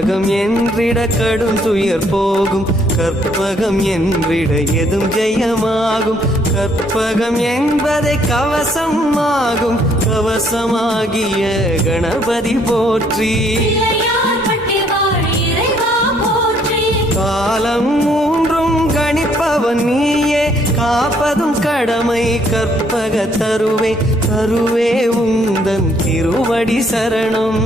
கற்பகம் என்றிட கடும் துயர் போகும், கற்பகம் என்றிட எதும் ஜெயமாகும். கற்பகம் என்பதை கவசம் ஆகும், கவசமாகிய கணபதி போற்றி. காலம் மூன்றும் கணிப்பவன் நீயே, காப்பதும் கடமை கற்பக தருவே. தருவே உந்தன் திருவடி சரணம்.